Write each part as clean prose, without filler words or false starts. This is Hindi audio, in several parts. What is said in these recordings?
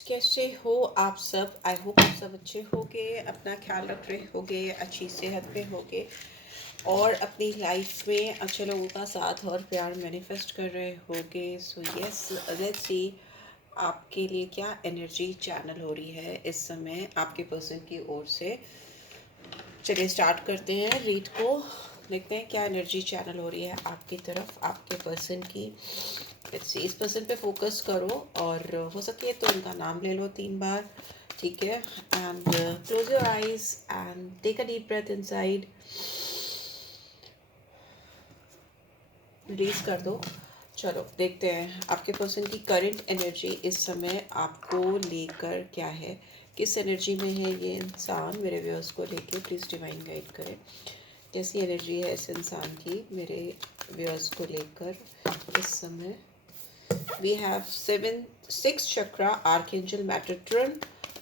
कैसे हो आप सब? आई होप आप सब अच्छे होगे, अपना ख्याल रख रहे होगे, अच्छी सेहत पे होगे और अपनी लाइफ में अच्छे लोगों का साथ और प्यार मैनिफेस्ट कर रहे होगे। सो यस, लेट्स सी आपके लिए क्या एनर्जी चैनल हो रही है इस समय आपके पर्सन की ओर से। चलिए स्टार्ट करते हैं रीड को, देखते हैं क्या एनर्जी चैनल हो रही है आपकी तरफ आपके पर्सन की। इस पर्सन पे फोकस करो और हो सके तो इनका नाम ले लो 3 बार, ठीक है। And close your eyes and take a deep breath inside, release कर दो। चलो देखते हैं आपके पर्सन की करंट एनर्जी इस समय आपको लेकर क्या है, किस एनर्जी में है ये इंसान। मेरे व्यूअर्स को लेके प्लीज़ डिवाइन गाइड करें, कैसी एनर्जी है इस इंसान की मेरे व्यूअर्स को लेकर इस समय। We have 6 chakra, archangel Metatron,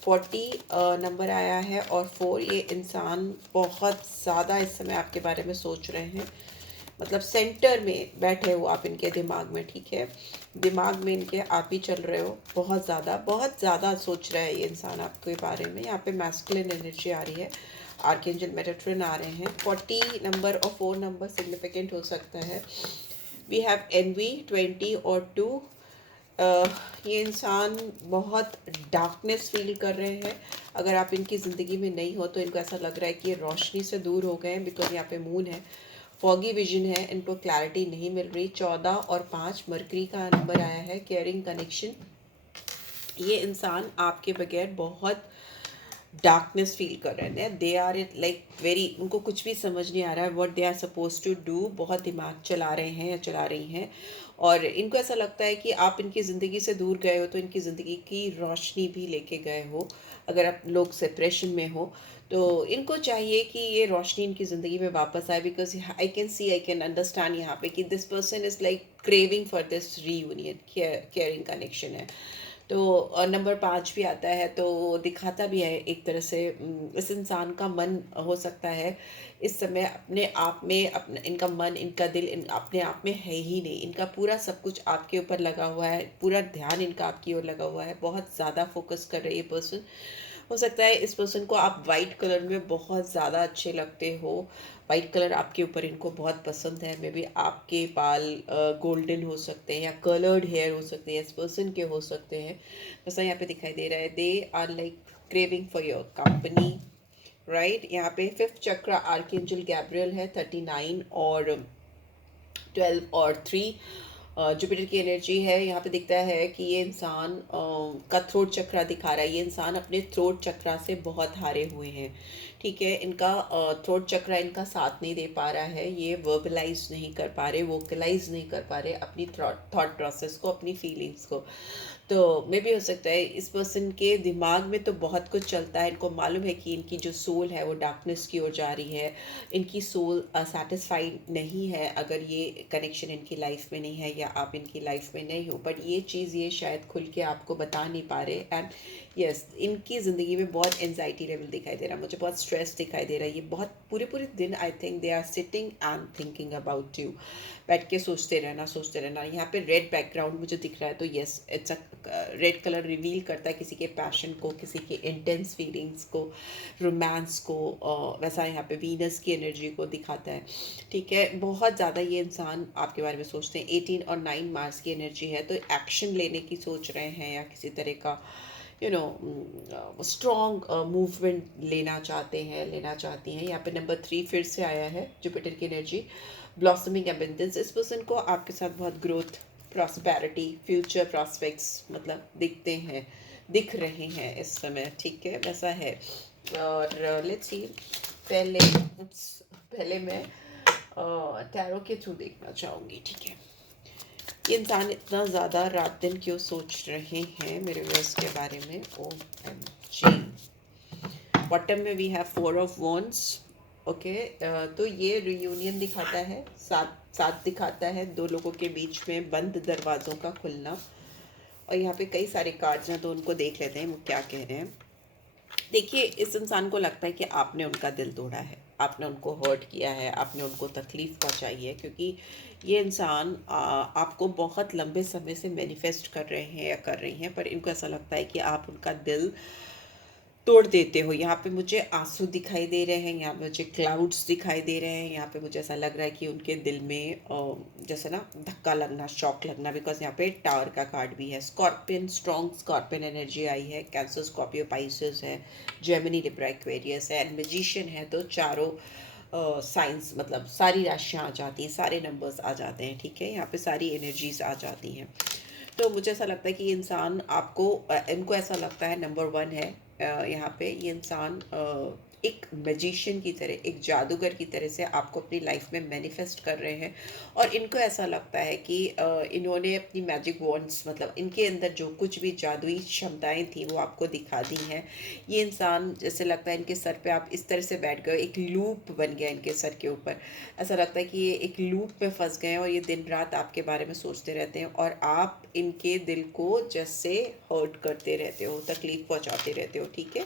40 number आया है और 4। ये इंसान बहुत ज़्यादा इस समय आपके बारे में सोच रहे हैं, मतलब सेंटर में बैठे हो आप इनके दिमाग में, ठीक है। दिमाग में इनके आप ही चल रहे हो, बहुत ज़्यादा सोच रहा है ये इंसान आपके बारे में। यहाँ पे मैस्कुलिन एनर्जी आ रही है, आर्कएंजल मेटाट्रॉन आ रहे हैं। 40 नंबर और 4 नंबर सिग्निफिकेंट हो सकता है। वी हैव एनवी 20 और 2। ये इंसान बहुत डार्कनेस फील कर रहे हैं। अगर आप इनकी ज़िंदगी में नहीं हो तो इनको ऐसा लग रहा है कि ये रोशनी से दूर हो गए हैं, बिकॉज यहाँ पे मून है, फॉगी विजन है, इनको क्लैरिटी नहीं मिल रही। 14 और 5 मरकरी का नंबर आया है, केयरिंग कनेक्शन। ये इंसान आपके बगैर बहुत डार्कनेस फील कर रहे हैं। They are it like very, उनको कुछ भी समझ नहीं आ रहा है what they are suppose to do. बहुत दिमाग चला रहे हैं या चला रही हैं और इनको ऐसा लगता है कि आप इनकी ज़िंदगी से दूर गए हो तो इनकी ज़िंदगी की रोशनी भी लेके गए हो। अगर आप लोग सेपरेशन में हो तो इनको चाहिए कि ये रोशनी इनकी ज़िंदगी में वापस आए, because I can see, I can understand यहाँ पे कि this person is like craving for this reunion, caring connection है। तो नंबर 5 भी आता है तो दिखाता भी है एक तरह से इस इंसान का मन हो सकता है इस समय अपने आप में, अपना इनका मन, इनका दिल अपने आप में है ही नहीं। इनका पूरा सब कुछ आपके ऊपर लगा हुआ है, पूरा ध्यान इनका आपकी ओर लगा हुआ है, बहुत ज़्यादा फोकस कर रही है पर्सन। हो सकता है इस पर्सन को आप वाइट कलर में बहुत ज़्यादा अच्छे लगते हो, वाइट कलर आपके ऊपर इनको बहुत पसंद है। मे बी आपके बाल गोल्डन हो सकते हैं या कलर्ड हेयर हो सकते हैं, इस पर्सन के हो सकते हैं, जैसा यहाँ पे दिखाई दे रहा है। They are like craving for your company, right. यहाँ पे 5th चक्र आर्कएंजल गैब्रियल है, 39 और 12 और 3 जुपिटर की एनर्जी है। यहाँ पे दिखता है कि ये इंसान का थ्रोट चक्रा दिखा रहा है। ये इंसान अपने थ्रोट चक्रा से बहुत हारे हुए हैं, ठीक है। इनका थ्रोट चक्रा इनका साथ नहीं दे पा रहा है, ये वर्बलाइज नहीं कर पा रहे, वोकलाइज नहीं कर पा रहे अपनी थॉट प्रोसेस को, अपनी फीलिंग्स को। तो मे भी हो सकता है इस पर्सन के दिमाग में तो बहुत कुछ चलता है। इनको मालूम है कि इनकी जो सोल है वो डार्कनेस की ओर जा रही है, इनकी सोल सेटिस्फाइड नहीं है अगर ये कनेक्शन इनकी लाइफ में नहीं है या आप इनकी लाइफ में नहीं हो। बट ये चीज़ ये शायद खुल के आपको बता नहीं पा रहे। एंड यस, इनकी ज़िंदगी में बहुत एनजाइटी लेवल दिखाई दे रहा है मुझे, बहुत स्ट्रेस दिखाई दे रहा है। ये बहुत पूरे पूरे दिन I think they are sitting and thinking about you, बैठ के सोचते रहना, सोचते रहना। यहाँ पे रेड बैकग्राउंड मुझे दिख रहा है तो yes, it's a red colour reveal करता है किसी के पैशन को, किसी के इंटेंस फीलिंग्स को, रोमांस को। वैसा यहाँ पे वीनस की एनर्जी को दिखाता है, ठीक है। बहुत ज़्यादा ये इंसान आपके बारे में सोचते हैं। 18 और 9 मार्स की एनर्जी है तो एक्शन लेने की सोच रहे हैं या किसी तरह का स्ट्रॉन्ग मूवमेंट लेना चाहते हैं, लेना चाहती हैं। यहाँ पे नंबर 3 फिर से आया है, जुपिटर की एनर्जी, ब्लॉसमिंग एबंडेंस। इस पर्सन को आपके साथ बहुत ग्रोथ, प्रॉस्पेरिटी, फ्यूचर प्रॉस्पेक्ट्स मतलब दिखते हैं, दिख रहे हैं इस समय, ठीक है, वैसा है। और लेट्स सी, पहले मैं टैरो के थ्रू देखना चाहूँगी, ठीक है। ये इंसान इतना ज़्यादा रात दिन क्यों सोच रहे हैं मेरे व्यूअर्स के बारे में? O M G. बॉटम में we have 4 of wands, okay. तो ये रियूनियन दिखाता है, साथ साथ दिखाता है दो लोगों के बीच में बंद दरवाज़ों का खुलना। और यहाँ पे कई सारे कार्ड्स हैं तो उनको देख लेते हैं वो क्या कह रहे हैं। देखिए, इस इंसान को लगता है कि आपने उनका दिल तोड़ा है, आपने उनको हर्ट किया है, आपने उनको तकलीफ़ पहुँचाई है, क्योंकि ये इंसान आपको बहुत लंबे समय से मैनिफेस्ट कर रहे हैं या कर रही हैं, पर इनको ऐसा लगता है कि आप उनका दिल तोड़ देते हो। यहाँ पे मुझे आँसू दिखाई दे रहे हैं, यहाँ पे मुझे क्लाउड्स दिखाई दे रहे हैं, यहाँ पे मुझे ऐसा लग रहा है कि उनके दिल में जैसे ना धक्का लगना, शॉक लगना, बिकॉज़ यहाँ पे टावर का कार्ड भी है। स्कॉर्पियन, स्ट्रॉन्ग स्कॉर्पियन एनर्जी आई है, कैंसर, स्कॉर्पियो, पाइसेस है, जेमिनी, लिब्रा, एक्वेरियस है एंड मैजिशियन है। तो चारों साइंस मतलब सारी राशियाँ आ जाती हैं, सारे नंबर्स आ जाते हैं, ठीक है? यहाँ पे सारी एनर्जीज़ आ जाती हैं। तो मुझे ऐसा लगता है कि ये इंसान आपको इनको ऐसा लगता है नंबर वन है यहाँ पे ये इंसान एक मैजिशियन की तरह, एक जादूगर की तरह से आपको अपनी लाइफ में मैनिफेस्ट कर रहे हैं। और इनको ऐसा लगता है कि इन्होंने अपनी मैजिक वॉन्ड्स मतलब इनके अंदर जो कुछ भी जादुई क्षमताएं थी वो आपको दिखा दी हैं। ये इंसान जैसे लगता है इनके सर पे आप इस तरह से बैठ गए, एक लूप बन गया इनके सर के ऊपर। ऐसा लगता है कि ये एक लूप में फंस गए हैं और ये दिन रात आपके बारे में सोचते रहते हैं और आप इनके दिल को जैसे हर्ट करते रहते हो, तकलीफ पहुंचाते रहते हो, ठीक है?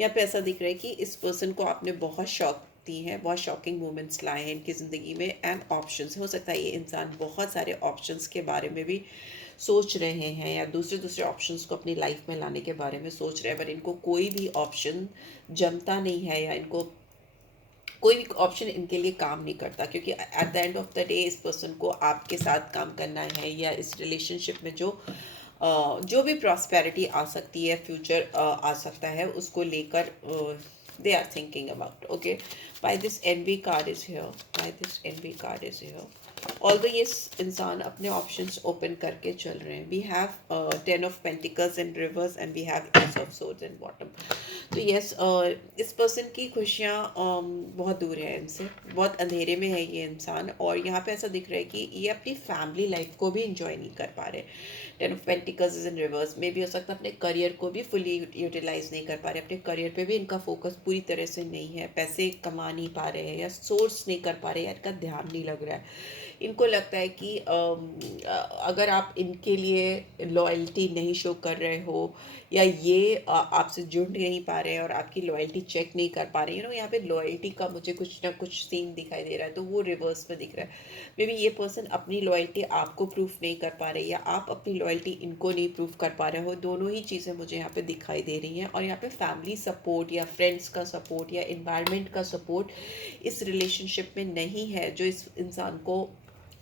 यहाँ पे ऐसा दिख रहा है कि इस पर्सन को आपने बहुत शौक दी हैं, बहुत शॉकिंग मोमेंट्स लाए हैं इनकी ज़िंदगी में एंड ऑप्शंस। हो सकता है ये इंसान बहुत सारे ऑप्शंस के बारे में भी सोच रहे हैं या दूसरे दूसरे ऑप्शंस को अपनी लाइफ में लाने के बारे में सोच रहे हैं, पर इनको कोई भी ऑप्शन जमता नहीं है या इनको कोई भी ऑप्शन इनके लिए काम नहीं करता, क्योंकि at the end of the day इस पर्सन को आपके साथ काम करना है या इस रिलेशनशिप में जो भी प्रॉस्पेरिटी आ सकती है, फ्यूचर आ सकता है, उसको लेकर they are thinking about. Okay, by this envy card is here, by this envy card is here. Although ये इंसान अपने ऑप्शंस ओपन करके चल रहे हैं। We have 10 of Pentacles and reverse and we have Ace of Swords and bottom. तो यस, इस पर्सन की खुशियाँ बहुत दूर है इनसे, बहुत अंधेरे में है ये इंसान। और यहाँ पे ऐसा दिख रहा है कि ये अपनी फैमिली लाइफ को भी इंजॉय नहीं कर पा रहे। 10 of Pentacles is in reverse में भी हो सकता है अपने करियर को भी फुली यूटिलाइज नहीं कर पा रहे, अपने करियर पे भी इनका फोकस पूरी तरह से नहीं है, पैसे कमा नहीं पा रहे हैं या सोर्स नहीं कर पा रहे हैं, इनका ध्यान नहीं लग रहा है। इनको लगता है कि अगर आप इनके लिए लॉयल्टी नहीं शो कर रहे हो या ये आपसे जुड़ नहीं पा रहे हैं और आपकी लॉयल्टी चेक नहीं कर पा रहे हैं, यहाँ पे लॉयल्टी का मुझे कुछ ना कुछ सीन दिखाई दे रहा है, तो वो रिवर्स में दिख रहा है। मे बी ये पर्सन अपनी लॉयल्टी आपको प्रूफ नहीं कर पा रहे या आप अपनी लॉयल्टी इनको नहीं प्रूफ कर पा रहे हो। दोनों ही चीज़ें मुझे यहाँ पे दिखाई दे रही हैं। और यहाँ पे फैमिली सपोर्ट या फ्रेंड्स का सपोर्ट या इन्वायरमेंट का सपोर्ट इस रिलेशनशिप में नहीं है, जो इस इंसान को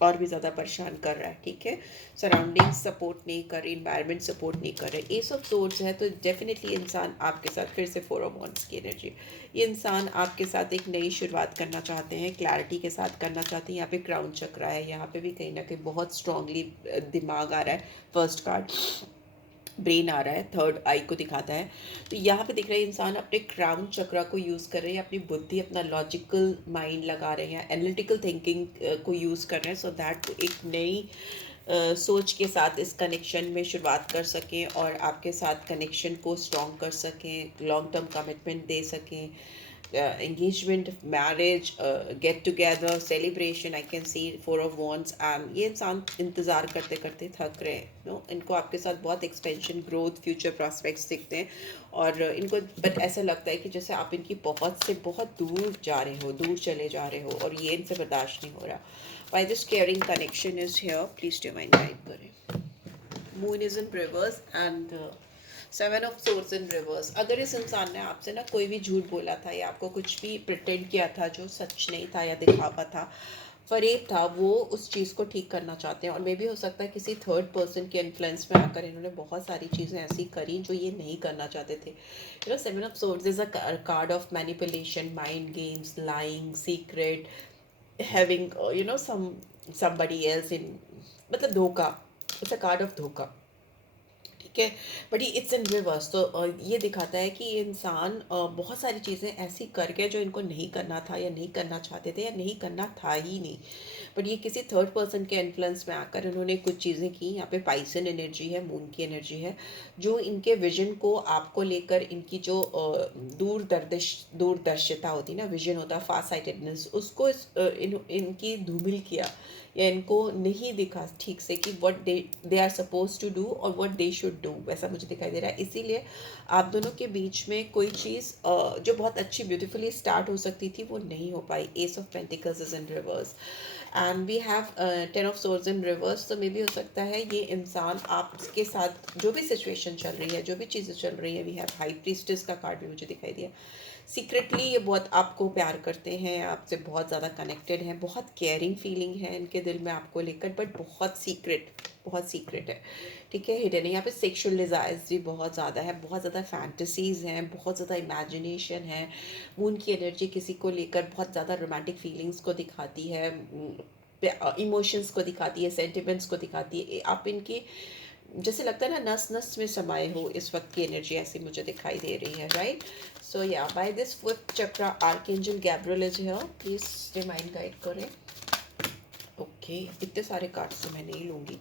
और भी ज़्यादा परेशान कर रहा है, ठीक है? सराउंडिंग सपोर्ट नहीं कर रही, इन्वायरमेंट सपोर्ट नहीं कर रहे। एस ऑफ सोर्ड्स है, तो डेफिनेटली इंसान आपके साथ फिर से 4 of Wands की एनर्जी, ये इंसान आपके साथ एक नई शुरुआत करना चाहते हैं, क्लैरिटी के साथ करना चाहते हैं। यहाँ पे क्राउन चक्र है, यहाँ पे भी कहीं ना कहीं बहुत स्ट्रांगली दिमाग आ रहा है। फर्स्ट कार्ड ब्रेन आ रहा है, थर्ड आई को दिखाता है। तो यहाँ पे दिख रहा है इंसान अपने क्राउन चक्रा को यूज़ कर रहे हैं, अपनी बुद्धि, अपना लॉजिकल माइंड लगा रहे हैं, एनालिटिकल थिंकिंग को यूज़ कर रहे हैं, सो दैट एक नई सोच के साथ इस कनेक्शन में शुरुआत कर सकें और आपके साथ कनेक्शन को स्ट्रॉन्ग कर सकें, लॉन्ग टर्म कमिटमेंट दे सकें। Engagement, marriage, get together, celebration, I can see 4 of Wands। And ये इंसान इंतज़ार करते करते थक रहे हैं, नो, इनको आपके साथ बहुत एक्सपेंशन, ग्रोथ, फ्यूचर प्रॉस्पेक्ट्स दिखते हैं। और इनको बट ऐसा लगता है कि जैसे आप इनकी पहुंच से बहुत दूर जा रहे हो, दूर चले जा रहे हो और ये इनसे बर्दाश्त नहीं हो रहा। Why this caring connection is here, please divine guide करें। Moon is in reverse and 7 of Swords in reverse. अगर इस इंसान ने आपसे ना कोई भी झूठ बोला था या आपको कुछ भी प्रिटेंड किया था जो सच नहीं था या दिखावा था, फरेब था, वो उस चीज़ को ठीक करना चाहते हैं। और मे भी हो सकता है किसी थर्ड पर्सन के इन्फ्लुएंस में आकर इन्होंने बहुत सारी चीज़ें ऐसी करी जो ये नहीं करना चाहते थे। 7 of Swords is a card of manipulation, mind games, lying, secret, having somebody else in, मतलब धोखा। इट्स अ कार्ड ऑफ धोखा, ठीक है? बट ये इट्स इन रिवर्स, तो ये दिखाता है कि ये इंसान बहुत सारी चीज़ें ऐसी कर गया जो इनको नहीं करना था या नहीं करना चाहते थे या नहीं करना था ही नहीं। बट ये किसी थर्ड पर्सन के इन्फ्लुएंस में आकर इन्होंने कुछ चीज़ें की। यहाँ पे पाइसन एनर्जी है, मून की एनर्जी है, जो इनके विजन को आपको लेकर इनकी जो दूरदर्शिता होती है ना, विजन होता है, फास्ट साइटेडनेस, उसको इनकी धूमिल किया या इनको नहीं दिखा ठीक से कि what they are suppose to do और व्हाट दे शुड डू, वैसा मुझे दिखाई दे रहा है। इसीलिए आप दोनों के बीच में कोई चीज़ जो बहुत अच्छी ब्यूटीफुली स्टार्ट हो सकती थी वो नहीं हो पाई। Ace of pentacles is in reverse and we have 10 of swords in reverse. तो मे भी हो सकता है ये इंसान आपके साथ जो भी सिचुएशन चल रही है, जो भी चीज़ें चल रही है, वी हैव हाई प्रीस्टेस का कार्ड भी मुझे दिखाई दिया। सीक्रेटली ये बहुत आपको प्यार करते हैं, आपसे बहुत ज़्यादा कनेक्टेड हैं, बहुत केयरिंग फीलिंग है इनके दिल में आपको लेकर, बट बहुत सीक्रेट है, ठीक है, हिडन है। यहाँ पे सेक्सुअल डिज़ायर्स भी बहुत ज़्यादा है, बहुत ज़्यादा फैंटेसीज़ हैं, बहुत ज़्यादा इमेजिनेशन है। मून की एनर्जी किसी को लेकर बहुत ज़्यादा रोमांटिक फीलिंग्स को दिखाती है, इमोशंस को दिखाती है, सेंटिमेंट्स को दिखाती है। आप इनकी जैसे लगता है ना नस नस में समाये हो, इस वक्त की एनर्जी ऐसी मुझे दिखाई दे रही है, राइट। सो या by this fifth chakra archangel Gabriel is here, please remind guide करें। ओके, इतने सारे कार्ड्स तो मैं नहीं लूँगी,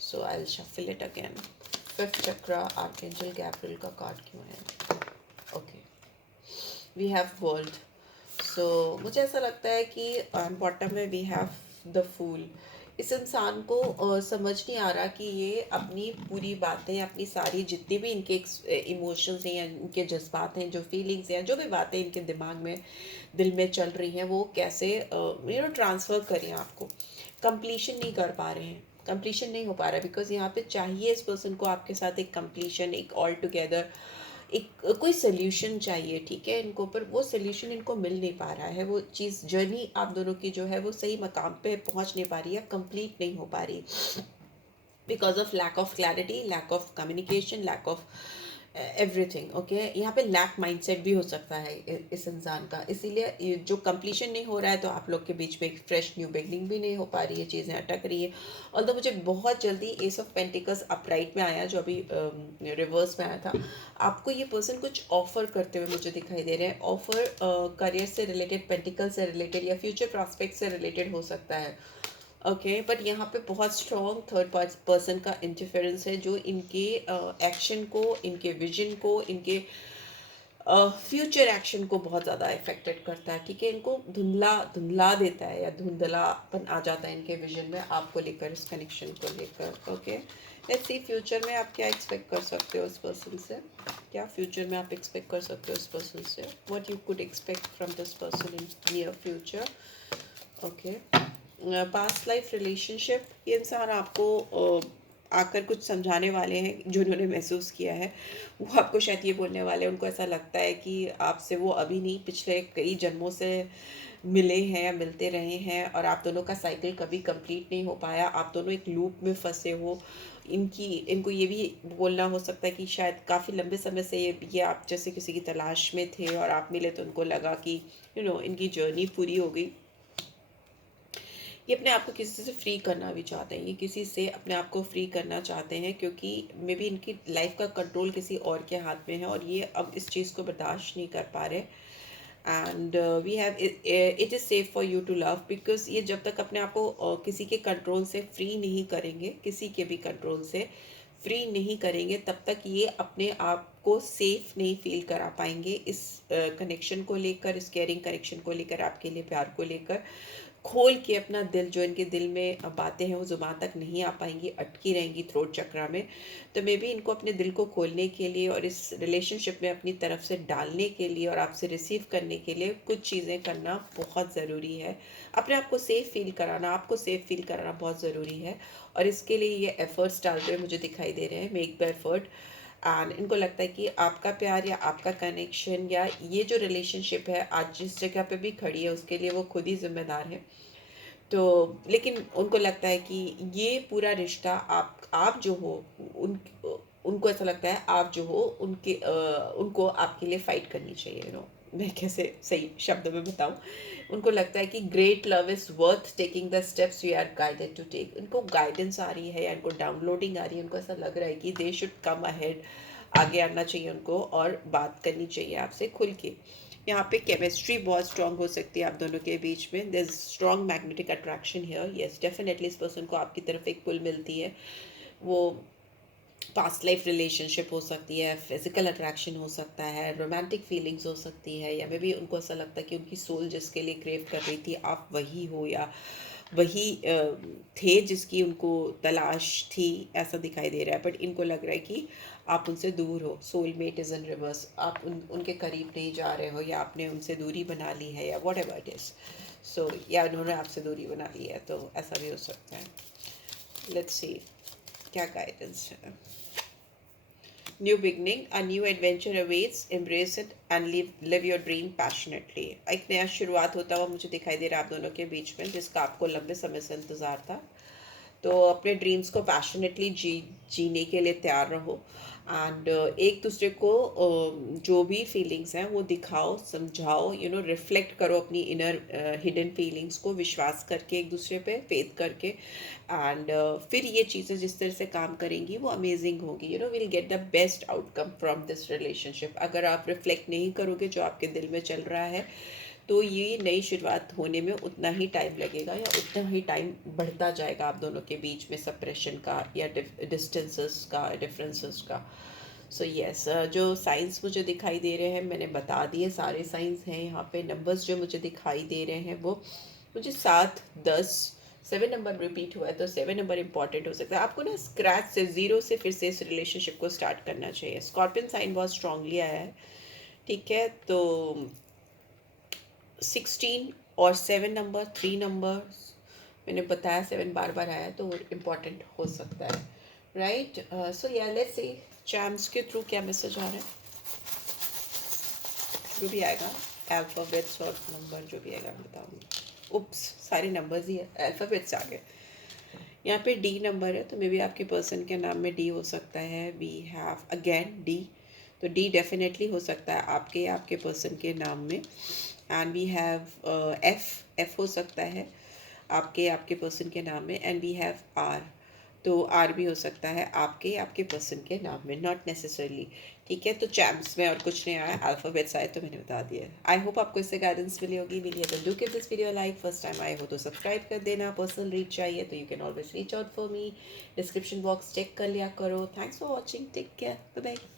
so I will shuffle it again. Fifth chakra archangel Gabriel का कार्ड क्यों है? Okay, we have world. So मुझे ऐसा लगता है कि बॉटम में वी हैव द फूल। इस इंसान को समझ नहीं आ रहा कि ये अपनी पूरी बातें, अपनी सारी जितनी भी इनके इमोशंस हैं या इनके जज्बात हैं, जो फीलिंग्स हैं, जो भी बातें इनके दिमाग में, दिल में चल रही हैं, वो कैसे ट्रांसफ़र करें आपको। कंप्लीशन नहीं कर पा रहे हैं, कंप्लीशन नहीं हो पा रहा है, बिकॉज यहाँ पे चाहिए इस पर्सन को आपके साथ एक कंप्लीशन, एक ऑल टुगेदर, एक कोई सोल्यूशन चाहिए, ठीक है इनको, पर वो सोल्यूशन इनको मिल नहीं पा रहा है। वो चीज़, जर्नी आप दोनों की जो है वो सही मकाम पे पहुंच नहीं पा रही है, कंप्लीट नहीं हो पा रही, because of lack of clarity, lack of communication, lack of everything. Okay, यहाँ पे लैक माइंडसेट भी हो सकता है इस इंसान का, इसीलिए जो कंप्लीशन नहीं हो रहा है, तो आप लोग के बीच में एक फ्रेश न्यू बिगनिंग भी नहीं हो पा रही है, चीज़ें अटक रही है। और तो मुझे बहुत जल्दी एस ऑफ पेंटिकल्स अपराइट में आया, जो अभी रिवर्स में आया था। आपको ये पर्सन कुछ ऑफर करते हुए मुझे दिखाई दे रहे हैं। ऑफर करियर से रिलेटेड, पेंटिकल से रिलेटेड या फ्यूचर प्रॉस्पेक्ट से रिलेटेड हो सकता है। ओके, बट यहाँ पे बहुत स्ट्रॉन्ग थर्ड पर्सन का इंटरफेरेंस है, जो इनके एक्शन को, इनके विजन को, इनके फ्यूचर एक्शन को बहुत ज़्यादा इफेक्टेड करता है, ठीक है। इनको धुंधला धुंधला देता है या धुंधलापन आ जाता है इनके विजन में आपको लेकर, इस कनेक्शन को लेकर। ओके, लेट्स सी फ्यूचर में आप क्या एक्सपेक्ट कर सकते हो इस पर्सन से। क्या फ्यूचर में आप एक्सपेक्ट कर सकते हो इस पर्सन से? What you could expect from this person in near future? Okay, past life relationship, ये इंसान आपको आकर कुछ समझाने वाले हैं, जो उन्होंने महसूस किया है वो आपको शायद ये बोलने वाले हैं। उनको ऐसा लगता है कि आपसे वो अभी नहीं, पिछले कई जन्मों से मिले हैं या मिलते रहे हैं, और आप दोनों का साइकिल कभी कंप्लीट नहीं हो पाया, आप दोनों एक लूप में फंसे हो। इनको ये भी बोलना हो सकता है कि शायद काफ़ी लंबे समय से ये आप जैसे किसी की तलाश में थे और आप मिले, तो उनको लगा कि इनकी जर्नी पूरी हो गई। ये अपने आप को किसी से फ्री करना भी चाहते हैं, ये किसी से अपने आप को फ्री करना चाहते हैं, क्योंकि मे बी इनकी लाइफ का कंट्रोल किसी और के हाथ में है और ये अब इस चीज़ को बर्दाश्त नहीं कर पा रहे। And we have it is safe for you to love, because ये जब तक अपने आप को किसी के कंट्रोल से फ्री नहीं करेंगे, किसी के भी कंट्रोल से फ्री नहीं करेंगे, तब तक ये अपने आप को सेफ नहीं फील करा पाएंगे इस कनेक्शन को लेकर, इस केयरिंग कनेक्शन को लेकर, आपके लिए प्यार को लेकर खोल के अपना दिल, जो इनके दिल में बातें हैं वो ज़ुबान तक नहीं आ पाएंगी, अटकी रहेंगी थ्रोट चक्रा में। तो मे बी इनको अपने दिल को खोलने के लिए और इस रिलेशनशिप में अपनी तरफ से डालने के लिए और आपसे रिसीव करने के लिए कुछ चीज़ें करना बहुत ज़रूरी है। अपने आप को सेफ़ फील कराना, आपको सेफ़ फील कराना बहुत ज़रूरी है, और इसके लिए ये एफ़र्ट्स डालते हुए मुझे दिखाई दे रहे हैं। Make the effort. एंड इनको लगता है कि आपका प्यार या आपका कनेक्शन या ये जो रिलेशनशिप है आज जिस जगह पे भी खड़ी है, उसके लिए वो खुद ही जिम्मेदार है। तो लेकिन उनको लगता है कि ये पूरा रिश्ता आप जो हो, उन उनको ऐसा लगता है आप जो हो उनको आपके लिए फाइट करनी चाहिए। मैं कैसे सही शब्दों में बताऊं, उनको लगता है कि great love is worth taking the steps we are guided to take. उनको गाइडेंस आ रही है या इनको डाउनलोडिंग आ रही है, उनको ऐसा लग रहा है कि दे शुड कम अहेड, आगे आना चाहिए उनको और बात करनी चाहिए आपसे खुल के। यहाँ पे केमिस्ट्री बहुत स्ट्रांग हो सकती है आप दोनों के बीच में. There is strong magnetic attraction here. Yes, definitely इस पर्सन को आपकी तरफ एक पुल मिलती है. वो पास्ट लाइफ रिलेशनशिप हो सकती है, फिजिकल अट्रैक्शन हो सकता है, रोमांटिक फीलिंग्स हो सकती है, या मे बी उनको ऐसा लगता है कि उनकी सोल जिसके लिए क्रेव कर रही थी आप वही हो, या वही थे जिसकी उनको तलाश थी. ऐसा दिखाई दे रहा है. बट इनको लग रहा है कि आप उनसे दूर हो. Soulmate is in reverse. आप उनके करीब नहीं जा रहे हो, या आपने उनसे दूरी बना ली है, या वॉट एवर इट इज़. सो या उन्होंने आपसे दूरी बना ली है, तो ऐसा भी हो सकता है. लेट्स सी क्या गाइडेंस है. New beginning, a new adventure awaits. Embrace it and live your dream passionately. एक नया शुरुआत होता हुआ मुझे दिखाई दे रहा है आप दोनों के बीच में, जिसका आपको लंबे समय से इंतज़ार था. तो अपने ड्रीम्स को पैशनेटली जीने के लिए तैयार रहो. एंड एक दूसरे को जो भी फीलिंग्स हैं वो दिखाओ, समझाओ, रिफ्लेक्ट करो अपनी इनर हिडन फीलिंग्स को, विश्वास करके एक दूसरे पे फेथ करके. एंड फिर ये चीज़ें जिस तरह से काम करेंगी वो अमेजिंग होगी. Will get the best outcome from this relationship. अगर आप रिफ्लेक्ट नहीं करोगे जो आपके दिल में चल रहा है, तो ये नई शुरुआत होने में उतना ही टाइम लगेगा, या उतना ही टाइम बढ़ता जाएगा आप दोनों के बीच में सप्रेशन का, या डिस्टेंसेस का, डिफरेंसेस का. सो यस, जो साइंस मुझे दिखाई दे रहे हैं मैंने बता दिए. सारे साइंस हैं यहाँ पे. नंबर्स जो मुझे दिखाई दे रहे हैं वो मुझे 7, 10, 7 नंबर रिपीट हुआ है, तो 7 नंबर इंपॉर्टेंट हो सकता है. आपको ना स्क्रैच से, ज़ीरो से फिर से इस रिलेशनशिप को स्टार्ट करना चाहिए. स्कॉर्पियन साइन बहुत स्ट्रांगली आया है. ठीक है, तो 16 और 7 नंबर, 3 नंबर मैंने बताया, 7 बार बार आया तो इम्पॉर्टेंट हो सकता है. राइट. सो या लेट्स सी चैम्स के थ्रू क्या मैसेज आ रहा है. जो भी आएगा, अल्फ़ाबेट्स और नंबर जो भी आएगा मैं बताऊँगी. उप्स, सारे नंबर्स ही है, अल्फ़ाबेट्स आ गए. यहाँ पे डी नंबर है, तो मे बी आपके पर्सन के नाम में डी हो सकता है. We have again D. तो डी डेफिनेटली हो सकता है आपके पर्सन के नाम में. And we have F. F हो सकता है आपके पर्सन के नाम में. And we have R. तो आर भी हो सकता है आपके पर्सन के नाम में, नॉट नेसेसरली. ठीक है, तो चैम्प्स में और कुछ नहीं आया, अल्फ़ाबेट्स आए तो मैंने बता दिया. आई होप आपको इससे गाइडेंस मिली होगी. मिली है तो do give this video like. First time आए हो तो सब्सक्राइब कर देना. पर्सनल रीच चाहिए तो you can always reach out for me. Description box check कर लिया करो. Thanks for watching. Take care. Bye bye.